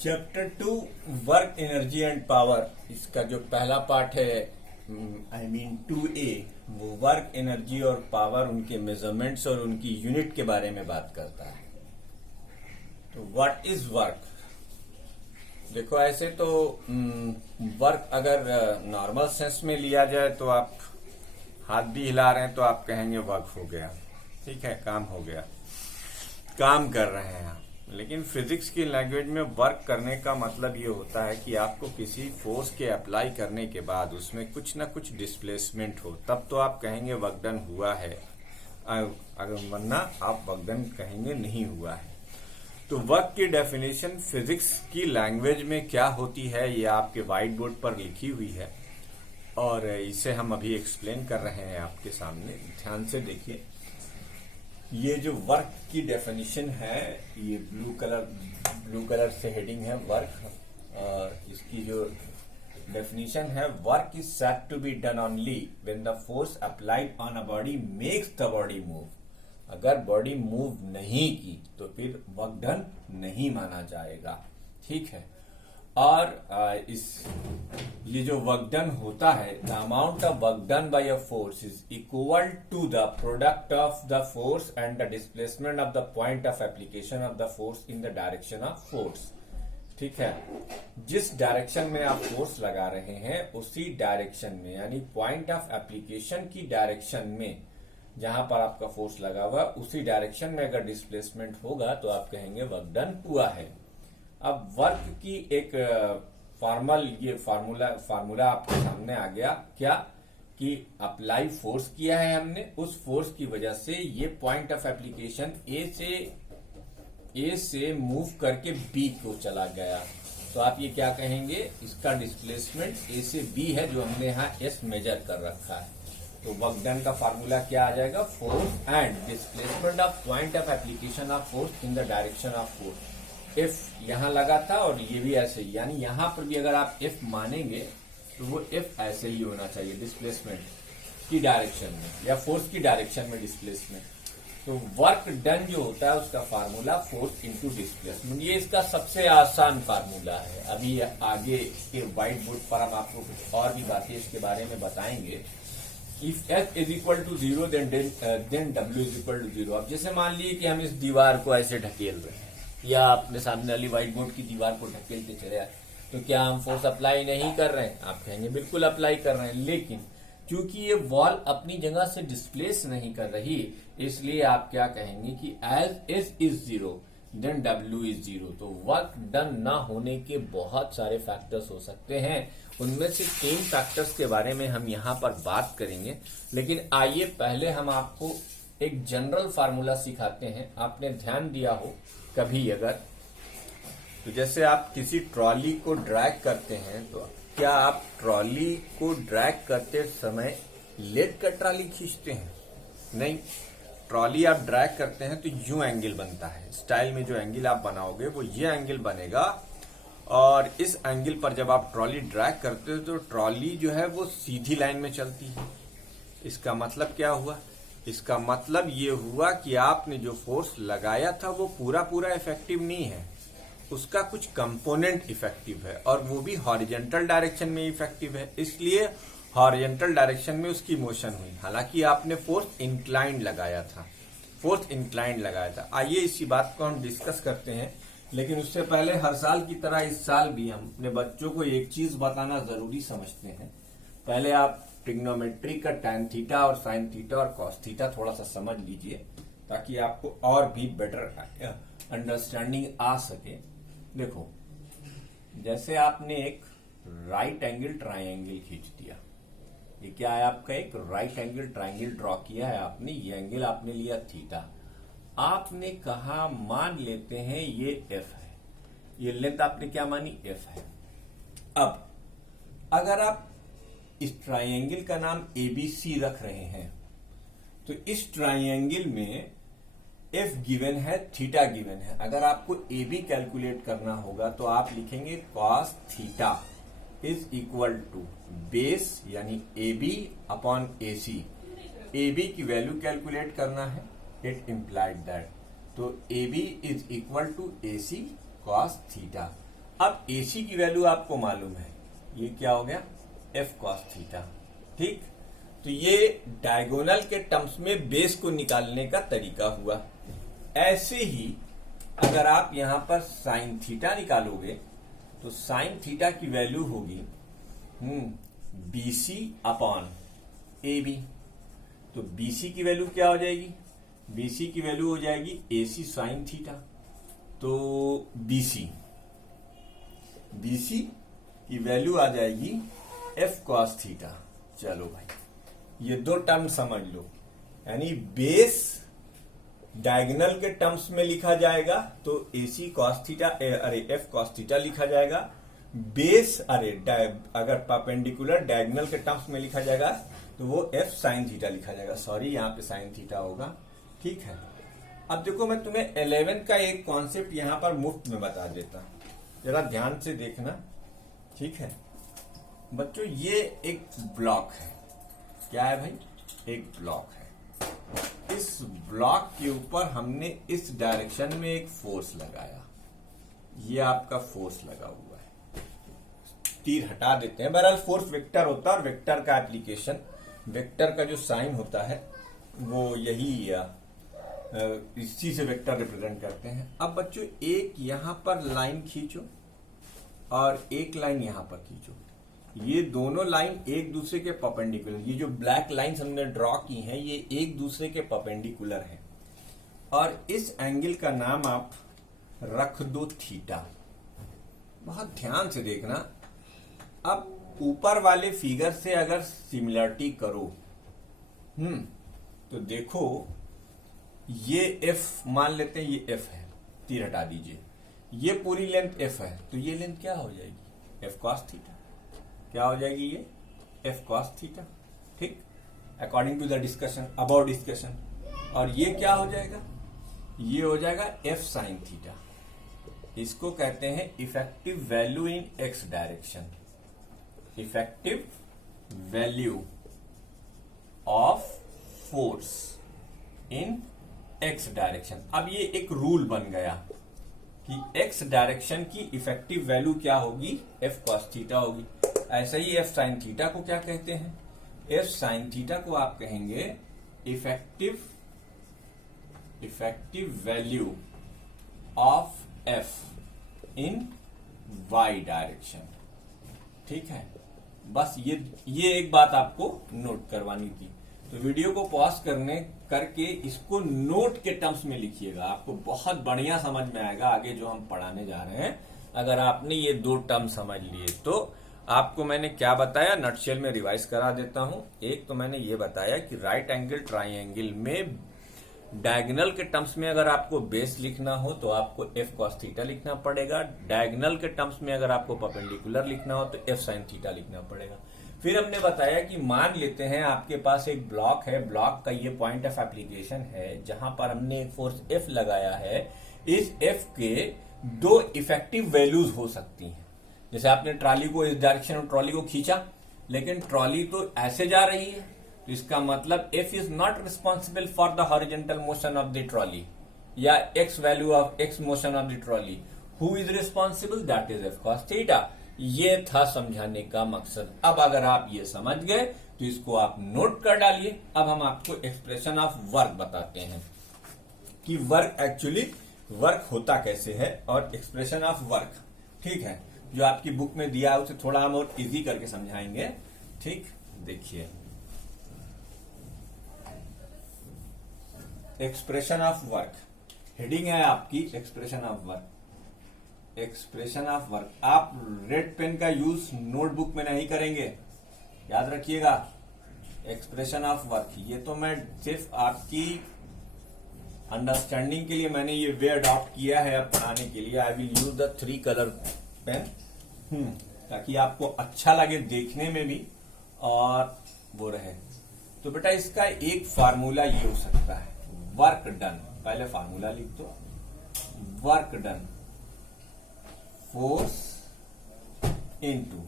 Chapter 2 work energy and power, इसका जो पहला पार्ट है आई मीन 2A, वो वर्क एनर्जी और पावर, उनके मेजरमेंट्स और उनकी यूनिट के बारे में बात करता है। तो व्हाट इज वर्क? देखो, ऐसे तो वर्क अगर नॉर्मल सेंस में लिया जाए तो आप हाथ भी हिला रहे हैं तो आप कहेंगे वर्क हो गया, ठीक है, काम हो गया, काम कर रहे हैं आप। लेकिन फिजिक्स की लैंग्वेज में वर्क करने का मतलब ये होता है कि आपको किसी फोर्स के अप्लाई करने के बाद उसमें कुछ ना कुछ डिस्प्लेसमेंट हो, तब तो आप कहेंगे वर्क डन हुआ है, अगर वरना आप वर्क डन कहेंगे नहीं हुआ है। तो वर्क की डेफिनेशन फिजिक्स की लैंग्वेज में क्या होती है ये आपके व्हाइट बोर्ड पर लिखी हुई है और इसे हम अभी एक्सप्लेन कर रहे हैं आपके सामने। ध्यान से देखिए, ये जो वर्क की डेफिनेशन है, ये ब्लू कलर से हेडिंग है वर्क, और इसकी जो डेफिनेशन है, work is said to be done only when the force applied on a body makes the body move. अगर बॉडी मूव नहीं की तो फिर वर्क डन नहीं माना जाएगा, ठीक है। और ये जो वर्क डन होता है, the amount of work done by a force is equal to the product of the force and the displacement of the point of application of the force in the direction of force, ठीक है। जिस direction में आप force लगा रहे हैं उसी direction में, यानी पॉइंट ऑफ एप्लीकेशन की डायरेक्शन में, जहां पर आपका फोर्स लगा हुआ उसी डायरेक्शन में अगर डिस्प्लेसमेंट होगा तो आप कहेंगे वर्क डन हुआ है। अब वर्क की एक फार्मूला आपके सामने आ गया, क्या कि अप्लाई फोर्स किया है हमने, उस फोर्स की वजह से ये पॉइंट ऑफ एप्लीकेशन ए से मूव करके बी को चला गया, तो आप ये क्या कहेंगे, इसका डिस्प्लेसमेंट ए से बी है, जो हमने यहाँ एस मेजर कर रखा है। तो वर्क डन का फार्मूला क्या आ जाएगा, force and displacement of point of application of force in the direction of force. F यहां लगा था और ये भी ऐसे ही, यानी यहां पर भी अगर आप एफ मानेंगे तो वो एफ ऐसे ही होना चाहिए, डिस्प्लेसमेंट की डायरेक्शन में या फोर्स की डायरेक्शन में डिस्प्लेसमेंट। तो वर्क डन जो होता है उसका फार्मूला फोर्स इंटू डिस्प्लेसमेंट, ये इसका सबसे आसान फार्मूला है। अभी आगे के व्हाइट बोर्ड पर हम आपको कुछ और भी बातें इसके बारे में बताएंगे। If F is equal to 0 then W is equal to 0। अब जैसे मान लीजिए कि हम इस दीवार को ऐसे ढकेल रहे हैं या अपने सामने वाली व्हाइट बोर्ड की दीवार को ढकेलते चले आए, तो क्या हम फोर्स अप्लाई नहीं कर रहे हैं? आप कहेंगे बिल्कुल अप्लाई कर रहे हैं, लेकिन क्योंकि ये वॉल अपनी जगह से डिस्प्लेस नहीं कर रही, इसलिए आप क्या कहेंगे कि as S is 0 then W is 0। तो वर्क डन ना होने के बहुत सारे फैक्टर्स हो सकते हैं, उनमें से 3 फैक्टर्स के बारे में हम यहाँ पर बात करेंगे। लेकिन आइए पहले हम आपको एक जनरल फार्मूला सिखाते हैं। आपने ध्यान दिया हो कभी अगर, तो जैसे आप किसी ट्रॉली को ड्रैग करते हैं, तो क्या आप ट्रॉली को ड्रैग करते समय लेट कर ट्रॉली खींचते हैं? नहीं, ट्रॉली आप ड्रैग करते हैं तो यूं एंगल बनता है, स्टाइल में जो एंगल आप बनाओगे वो ये एंगल बनेगा, और इस एंगल पर जब आप ट्रॉली ड्रैग करते हो तो ट्रॉली जो है वो सीधी लाइन में चलती है। इसका मतलब क्या हुआ? इसका मतलब ये हुआ कि आपने जो फोर्स लगाया था वो पूरा इफेक्टिव नहीं है, उसका कुछ कंपोनेंट इफेक्टिव है, और वो भी हॉरिजॉन्टल डायरेक्शन में इफेक्टिव है, इसलिए हॉरिजॉन्टल डायरेक्शन में उसकी मोशन हुई। हालांकि आपने फोर्स इंक्लाइंड लगाया था। आइए इसी बात को हम डिस्कस करते हैं, लेकिन उससे पहले हर साल की तरह इस साल भी हम अपने बच्चों को एक चीज बताना जरूरी समझते हैं। पहले आप ट्रिग्नोमेट्री का टैन थीटा और साइन थीटा और कॉस थीटा थोड़ा सा समझ लीजिए, ताकि आपको और भी बेटर अंडरस्टैंडिंग आ सके। देखो, जैसे आपने एक राइट एंगल ट्राइंगल खींच दिया, ये क्या है आपका, एक राइट एंगल ट्राइंगल ड्रॉ किया है आपने, ये एंगल आपने लिया थीटा। आपने कहा मान लेते हैं ये एफ है, ये लेंथ आपने क्या मानी, एफ है। अब अगर आप इस ट्राइंगल का नाम एबीसी रख रहे हैं, तो इस ट्राइंगल में एफ गिवन है, थीटा गिवन है। अगर आपको ए बी कैलकुलेट करना होगा तो आप लिखेंगे cos theta is equal to base, यानी A B upon A C. A B की वैल्यू कैलकुलेट करना है, इट इम्प्लाइड दैट, तो A B is equal to A C cos theta. अब AC की वैल्यू आपको मालूम है, ये क्या हो गया, F cos थीटा। ठीक, तो ये डायगोनल के टर्म्स में बेस को निकालने का तरीका हुआ। ऐसे ही अगर आप यहां पर साइन थीटा निकालोगे तो साइन थीटा की वैल्यू होगी BC अपॉन AB। तो BC की वैल्यू क्या हो जाएगी, BC की वैल्यू हो जाएगी AC साइन थीटा। तो BC की वैल्यू आ जाएगी F cos थीटा। चलो भाई, ये दो टर्म समझ लो, यानी बेस डायगोनल के टर्म्स में लिखा जाएगा तो AC cos थीटा, अरे F cos थीटा लिखा जाएगा। बेस अगर परपेंडिकुलर डायगोनल के टर्म्स में लिखा जाएगा तो वो F sin थीटा लिखा जाएगा। सॉरी, यहां पे sin थीटा होगा। ठीक है, अब देखो मैं तुम्हें 11 का एक कॉन्सेप्ट यहां पर मुफ्त में बता देता हूं, जरा ध्यान से देखना। ठीक है बच्चों, ये एक ब्लॉक है। क्या है भाई, एक ब्लॉक है। इस ब्लॉक के ऊपर हमने इस डायरेक्शन में एक फोर्स लगाया, ये आपका फोर्स लगा हुआ है। तीर हटा देते हैं, बहरहाल फोर्स वेक्टर होता है और वेक्टर का एप्लीकेशन, वेक्टर का जो साइन होता है वो यही इसी से वेक्टर रिप्रेजेंट करते हैं। अब बच्चों एक यहां पर लाइन खींचो और एक लाइन यहां पर खींचो, ये दोनों लाइन एक दूसरे के परपेंडिकुलर, ये जो ब्लैक लाइंस हमने ड्रॉ की हैं ये एक दूसरे के परपेंडिकुलर हैं और इस एंगल का नाम आप रख दो थीटा। बहुत ध्यान से देखना। अब ऊपर वाले फिगर से अगर सिमिलरिटी करो तो देखो ये F मान लेते हैं, ये F है, तीर हटा दीजिए, ये पूरी लेंथ F है, तो ये लेंथ क्या हो जाएगी, F cos थीटा। क्या हो जाएगी ये F cos थीटा। ठीक, according to the discussion, about discussion. और ये क्या हो जाएगा, ये हो जाएगा F sin थीटा। इसको कहते हैं effective value in x direction, effective value of force in x direction. अब ये एक रूल बन गया कि x डायरेक्शन की इफेक्टिव वैल्यू क्या होगी, F cos थीटा होगी। ऐसे ही F sin थीटा को क्या कहते हैं, F sin थीटा को आप कहेंगे effective value of F in y direction. ठीक है, बस ये एक बात आपको नोट करवानी थी। तो वीडियो को पॉज करके इसको नोट के टर्म्स में लिखिएगा, आपको बहुत बढ़िया समझ में आएगा आगे जो हम पढ़ाने जा रहे हैं। अगर आपने ये दो टर्म समझ लिए तो आपको मैंने क्या बताया, नटशेल में रिवाइज करा देता हूं। एक तो मैंने ये बताया कि राइट एंगल ट्राइंगल में डायगोनल के टर्म्स में अगर आपको बेस लिखना हो तो आपको F cos थीटा लिखना पड़ेगा। डायगोनल के टर्म्स में अगर आपको परपेंडिकुलर लिखना हो तो F sin थीटा लिखना पड़ेगा। फिर हमने बताया कि मान लेते हैं आपके पास एक ब्लॉक है, ब्लॉक का ये पॉइंट ऑफ एप्लीकेशन है जहां पर हमने एक फोर्स F लगाया है। इस F के दो इफेक्टिव वैल्यूज हो सकती हैं। जैसे आपने ट्रॉली को इस डायरेक्शन में ट्रॉली को खींचा, लेकिन ट्रॉली तो ऐसे जा रही है, तो इसका मतलब F is not responsible for the horizontal motion of the trolley या X value of X motion of the trolley. Who is responsible, that is F cos theta. ये था समझाने का मकसद। अब अगर आप ये समझ गए तो इसको आप नोट कर डालिए। अब हम आपको एक्सप्रेशन ऑफ वर्क बताते हैं कि वर्क एक्चुअली वर्क होता कैसे है और एक्सप्रेशन ऑफ वर्क। ठीक है, जो आपकी बुक में दिया है उसे थोड़ा हम और इजी करके समझाएंगे। ठीक, देखिए एक्सप्रेशन ऑफ वर्क, हेडिंग है आपकी expression of work. Expression of work, आप रेड पेन का यूज नोटबुक में नहीं करेंगे, याद रखिएगा। एक्सप्रेशन ऑफ वर्क, ये तो मैं सिर्फ आपकी अंडरस्टैंडिंग के लिए मैंने ये वे अडॉप्ट किया है अब पढ़ाने के लिए। I will use the 3 colour pen ताकि आपको अच्छा लगे देखने में भी और वो रहे। तो बेटा इसका एक फार्मूला ये हो सकता है, वर्क डन। पहले फार्मूला लिख दो, work done force into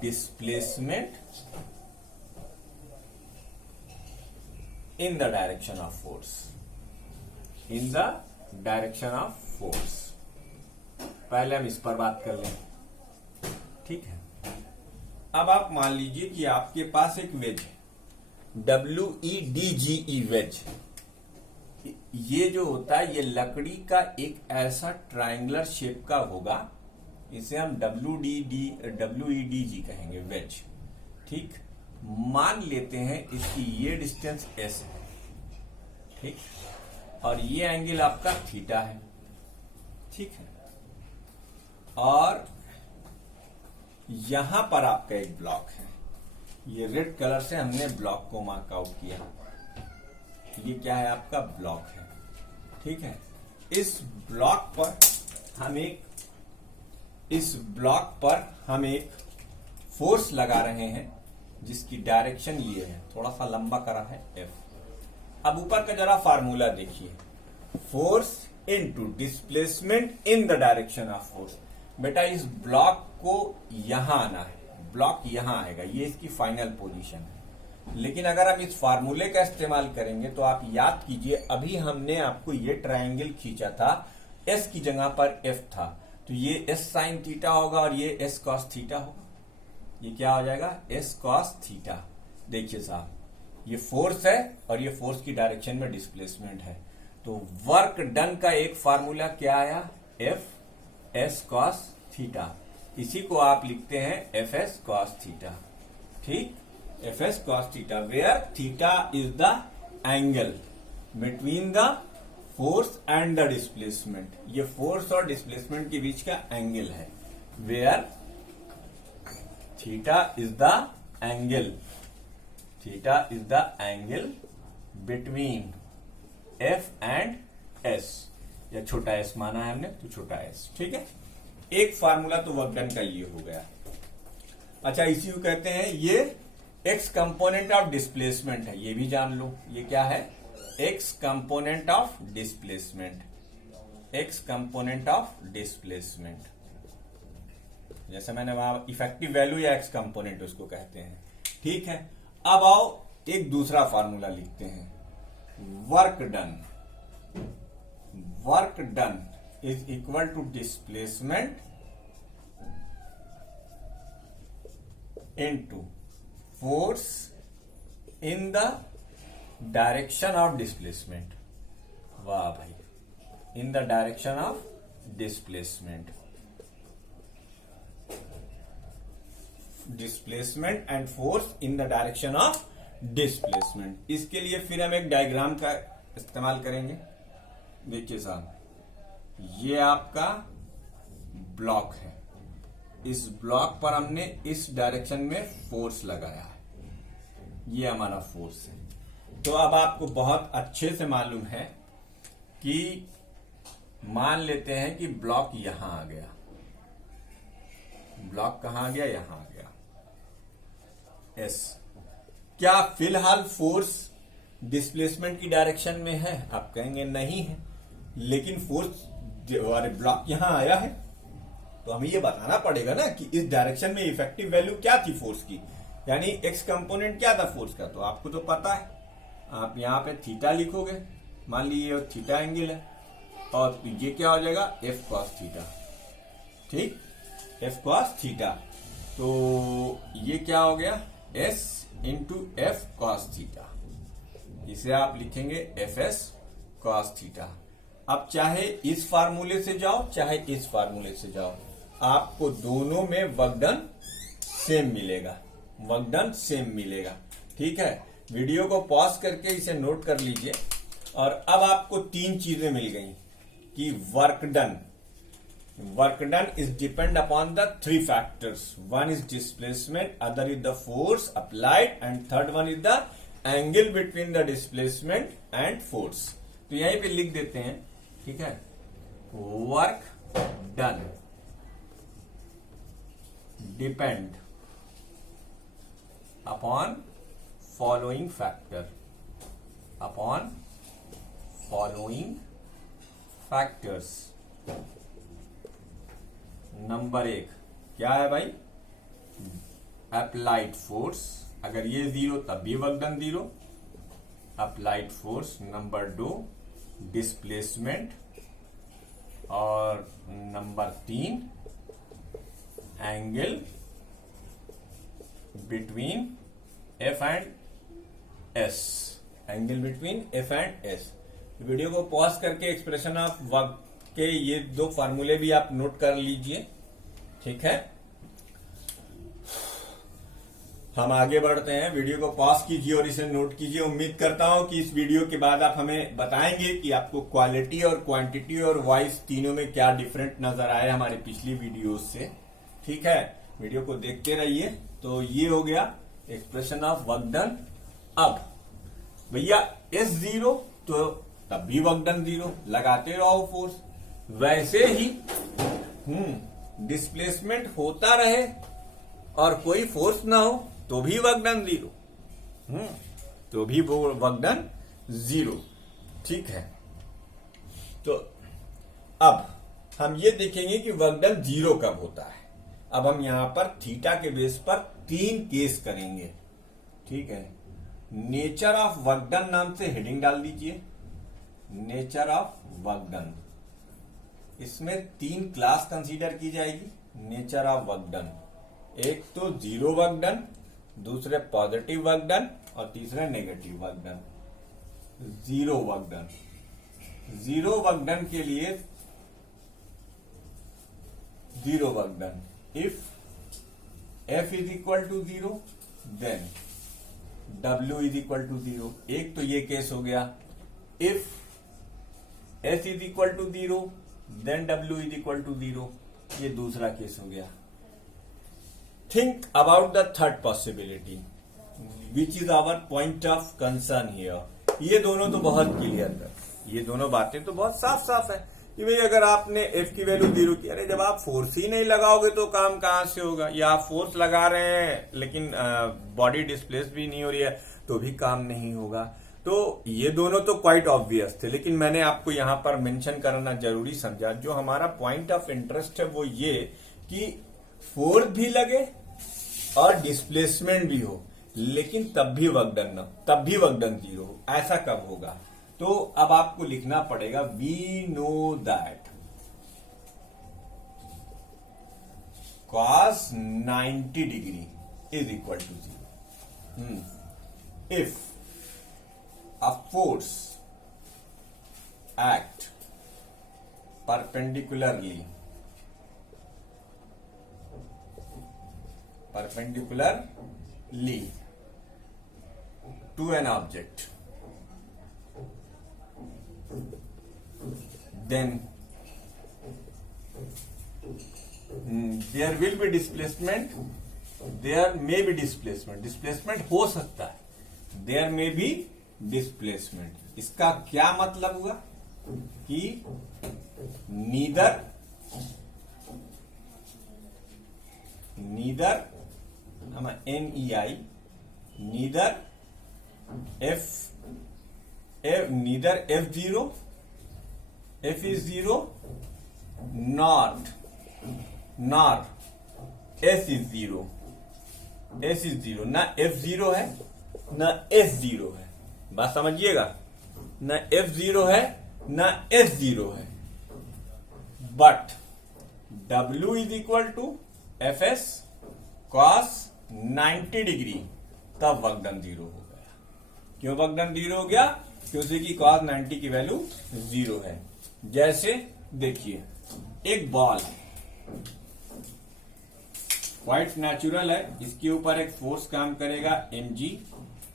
displacement in the direction of force, in the direction of force. पहले हम इस पर बात कर लें, ठीक है। अब आप मान लीजिए कि आपके पास एक वेज है, WEDGE वेज। ये जो होता है ये लकड़ी का एक ऐसा ट्रायंगुलर शेप का होगा, इसे हम WEDG कहेंगे, वेज, ठीक। मान लेते हैं इसकी ये डिस्टेंस S है, ठीक, और ये एंगल आपका थीटा है, ठीक है। और यहां पर आपका एक ब्लॉक है, ये रेड कलर से हमने ब्लॉक को मार्क आउट किया, ये क्या है आपका ब्लॉक है, ठीक है। इस ब्लॉक पर हम एक फोर्स लगा रहे हैं जिसकी डायरेक्शन ये है, थोड़ा सा लंबा करा है F। अब ऊपर का जरा फार्मूला देखिए, force into displacement in the direction of force. बेटा इस ब्लॉक को यहां आना है, ब्लॉक यहां आएगा, ये इसकी फाइनल पोजीशन है। लेकिन अगर हम इस फार्मूले का इस्तेमाल करेंगे तो आप याद कीजिए, अभी हमने आपको ये ट्रायंगल खींचा था, S की जगह पर F था, तो ये S साइन थीटा होगा और ये S कॉस थीटा होगा। ये क्या हो जाएगा, S कॉस थीटा। देखिए साहब, ये फोर्स है और ये फोर्स की डायरेक्शन में डिस्प्लेसमेंट है, तो वर्क डन का एक फार्मूला क्या आया, F S कॉस थीटा। इसी को आप लिखते हैं FS कॉस थीटा, ठीक। FS cos theta, where theta is the angle between the force and the displacement। ये फोर्स और डिस्प्लेसमेंट के बीच का एंगल है, where theta is the angle, theta is the angle between F and S, या छोटा s माना है हमने तो छोटा s, ठीक है। एक फार्मूला तो वर्क डन का ये हो गया। अच्छा, इसी को कहते हैं, ये एक्स कंपोनेंट ऑफ डिस्प्लेसमेंट है, ये भी जान लो, ये क्या है, x component of displacement, x component of displacement. जैसे मैंने वहां इफेक्टिव वैल्यू या एक्स कंपोनेंट उसको कहते हैं, ठीक है। अब आओ एक दूसरा फार्मूला लिखते हैं, work done is equal to displacement into force in the direction of displacement. वाह भाई, in the direction of displacement, displacement and force in the direction of displacement. इसके लिए फिर हम एक डायग्राम का इस्तेमाल करेंगे। देखिए साहब, ये आपका ब्लॉक है, इस ब्लॉक पर हमने इस डायरेक्शन में फोर्स लगाया है, ये हमारा फोर्स है। तो अब आपको बहुत अच्छे से मालूम है कि मान लेते हैं कि ब्लॉक यहां आ गया, ब्लॉक कहां आ गया, यहां आ गया S। क्या फिलहाल फोर्स डिस्प्लेसमेंट की डायरेक्शन में है, आप कहेंगे नहीं है, लेकिन फोर्स ब्लॉक यहां आया है, तो हमें ये बताना पड़ेगा ना कि इस डायरेक्शन में इफेक्टिव वैल्यू क्या थी फोर्स की, यानी एक्स कंपोनेंट क्या था फोर्स का, तो आपको तो पता है। आप यहां पे थीटा लिखोगे, मान लीजिए थीटा एंगल है, और ये क्या हो जाएगा, F cos थीटा, ठीक, F cos थीटा। तो ये क्या हो गया, S into F cos theta, इसे आप लिखेंगे FS cos थीटा। अब चाहे इस फार्मूले से जाओ चाहे इस फार्मूले से जाओ, आपको दोनों में वर्क डन सेम मिलेगा, वर्क डन सेम मिलेगा, ठीक है। वीडियो को पॉज करके इसे नोट कर लीजिए। और अब आपको तीन चीजें मिल गई कि work done is depend upon the three factors, one is displacement, other is the force applied, and third one is the angle between the displacement and force. तो यहीं पे लिख देते हैं, ठीक है, work done depend upon following factor, upon following factors. Number 1 क्या है भाई, अप्लाइड फोर्स, अगर ये 0 तब भी work done 0, applied force. Number 2 displacement, और number 3 angle between F and S, angle between F and S. Video को पॉज करके एक्सप्रेशन ऑफ वर्क के ये 2 फार्मूले भी आप नोट कर लीजिए, ठीक है। हम आगे बढ़ते हैं, वीडियो को पॉज कीजिए और इसे नोट कीजिए। उम्मीद करता हूं कि इस वीडियो के बाद आप हमें बताएंगे कि आपको क्वालिटी और क्वांटिटी और वॉइस तीनों में क्या डिफरेंट नजर आए हमारी पिछली वीडियोस से, ठीक है। वीडियो को देखते रहिए। तो ये हो गया एक्सप्रेशन ऑफ वर्क डन। अब भैया S0 तो तब भी वर्क डन 0, लगाते रहो फोर्स। वैसे ही डिस्प्लेसमेंट होता रहे और कोई फोर्स ना हो तो भी वर्क डन 0, तो भी वो वर्क डन 0, ठीक है। तो अब हम ये देखेंगे कि वर्क डन 0 कब होता है। अब हम यहां पर थीटा के बेस पर 3 केस करेंगे, ठीक है। नेचर ऑफ वर्क डन नाम से हेडिंग डाल दीजिए, नेचर ऑफ वर्क डन। इसमें 3 क्लास कंसीडर की जाएगी नेचर ऑफ वर्क डन। एक तो 0 वर्क डन, दूसरे पॉजिटिव वर्क डन और तीसरा negative work done. 0 work done, 0 work done के लिए 0 work done if F is equal to 0 then W is equal to 0। एक तो ये केस हो गया। If S is equal to 0 then W is equal to 0, ये दूसरा केस हो गया। Think about the third possibility which is our point of concern here. ये दोनों तो बहुत क्लियर है, ये दोनों बातें तो बहुत साफ साफ है कि भाई अगर आपने F की वैल्यू 0 की, अरे जब आप फोर्स ही नहीं लगाओगे तो काम कहां से होगा। या आप फोर्स लगा रहे हैं लेकिन बॉडी डिस्प्लेस भी नहीं हो रही है तो भी काम नहीं होगा। तो ये दोनों तो क्वाइट ऑब्वियस थे, लेकिन मैंने आपको यहां पर मेंशन करना जरूरी समझा। जो हमारा पॉइंट ऑफ इंटरेस्ट है वो ये कि फोर्स भी लगे और डिस्प्लेसमेंट भी हो, लेकिन तब भी वर्क डन ना, तब भी वर्क डन 0 हो। ऐसा कब होगा? तो अब आपको लिखना पड़ेगा we know that cos 90 degree is equal to 0 if a force act perpendicularly to an object, then there will be displacement, there may be displacement हो सकता है, there may be डिस्प्लेसमेंट। इसका क्या मतलब हुआ कि neither NEI neither F0 F is 0 nor S is 0 ना F0 है ना S0 है। बात समझिएगा, न F0 है न S0 है, but W is equal to FS cos 90 degree, तब वर्क डन 0 हो गया। क्यों वर्क डन 0 हो गया? क्योंकि cos 90 की वैल्यू 0 है। जैसे देखिए एक बॉल क्वाइट नेचुरल है, इसके ऊपर एक फोर्स काम करेगा mg,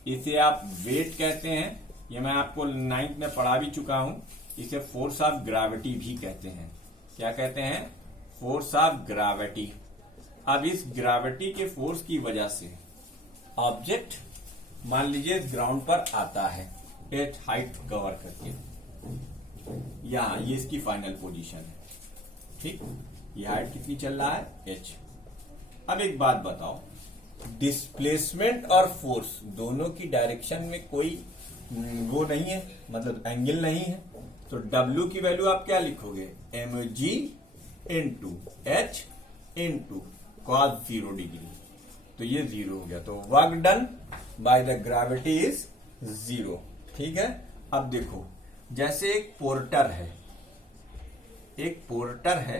इसे आप वेट कहते हैं। ये मैं आपको 9th में पढ़ा भी चुका हूं। इसे फोर्स ऑफ ग्रेविटी भी कहते हैं। क्या कहते हैं? Force of gravity. अब इस ग्रेविटी के फोर्स की वजह से ऑब्जेक्ट मान लीजिए ग्राउंड पर आता है h हाइट कवर करके, यहां ये इसकी फाइनल पोजीशन है, ठीक। ये हाइट कितनी चल रहा है? h। अब एक बात बताओ, डिस्प्लेसमेंट और फोर्स दोनों की डायरेक्शन में कोई वो नहीं है, मतलब एंगल नहीं है। तो W की वैल्यू आप क्या लिखोगे? mg into h into cos 0 degree. तो ये 0 हो गया। तो work done by the gravity is 0, ठीक है। अब देखो, जैसे एक पोर्टर है, एक पोर्टर है,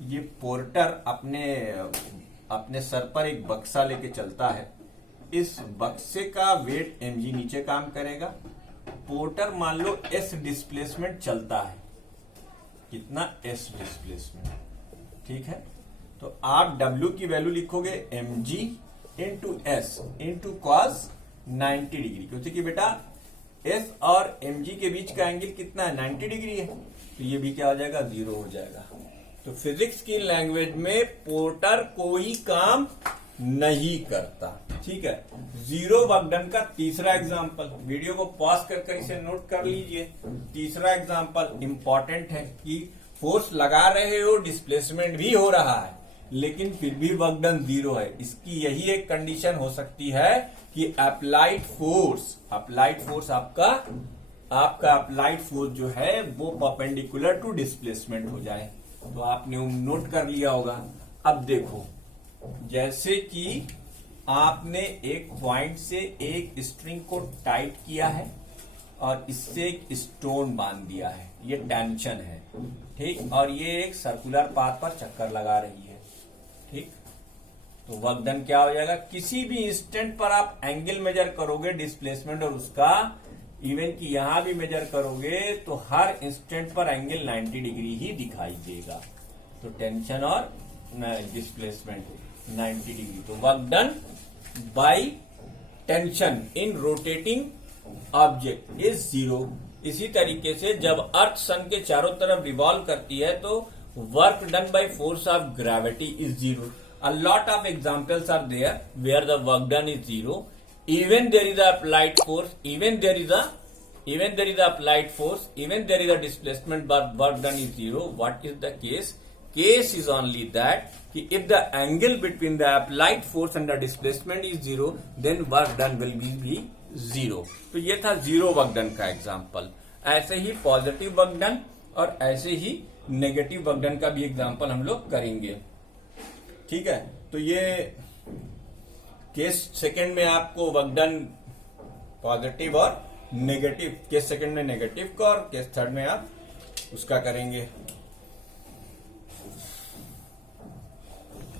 ये पोर्टर अपने सर पर एक बक्सा लेके चलता है। इस बक्से का वेट mg नीचे काम करेगा। पोर्टर मान लो s डिस्प्लेसमेंट चलता है, कितना s डिस्प्लेसमेंट, ठीक है। तो आप w की वैल्यू लिखोगे mg into s into cos 90 degree, क्योंकि बेटा s और mg के बीच का एंगल कितना है, 90 डिग्री है, तो ये भी क्या हो जाएगा, 0 हो जाएगा। तो फिजिक्स की लैंग्वेज में पोर्टर कोई काम नहीं करता, ठीक है। जीरो वर्क डन का तीसरा एग्जांपल, वीडियो को पॉज कर इसे नोट कर लीजिए। तीसरा एग्जांपल इंपॉर्टेंट है कि फोर्स लगा रहे हो, डिस्प्लेसमेंट भी हो रहा है, लेकिन फिर भी वर्क डन 0 है। इसकी यही एक कंडीशन हो सकती है कि अप्लाइड फोर्स आपका अप्लाइड फोर्स जो है वो परपेंडिकुलर टू डिस्प्लेसमेंट हो जाए। तो आपने नोट कर लिया होगा। अब देखो, जैसे कि आपने एक पॉइंट से एक स्ट्रिंग को टाइट किया है और इससे एक स्टोन बांध दिया है, ये टेंशन है, ठीक, और ये एक सर्कुलर पाथ पर चक्कर लगा रही है, ठीक। तो वर्क डन क्या हो जाएगा, किसी भी इंस्टेंट पर आप एंगल मेजर करोगे डिस्प्लेसमेंट और उसका, इवन कि यहां भी मेजर करोगे तो हर इंस्टेंट पर एंगल 90 डिग्री ही दिखाई देगा। तो टेंशन और डिस्प्लेसमेंट 90 डिग्री। तो work done by tension in rotating object is 0। इसी तरीके से जब अर्थ सन के चारों तरफ रिवॉल्व करती है तो work done by force of gravity is 0। A lot of examples are there where the work done is 0। Even there is a applied force, even there is a applied force, even there is a displacement, but work done is 0. What is the case? Case is only that if the angle between the applied force and the displacement is 0, then work done will be 0. तो ये था zero work done का example. ऐसे ही positive work done और ऐसे ही negative work done का भी example हम लोग करेंगे, ठीक है। तो ये केस सेकंड में आपको वर्क डन पॉजिटिव और नेगेटिव, केस सेकंड में नेगेटिव का और केस थर्ड में आप उसका करेंगे।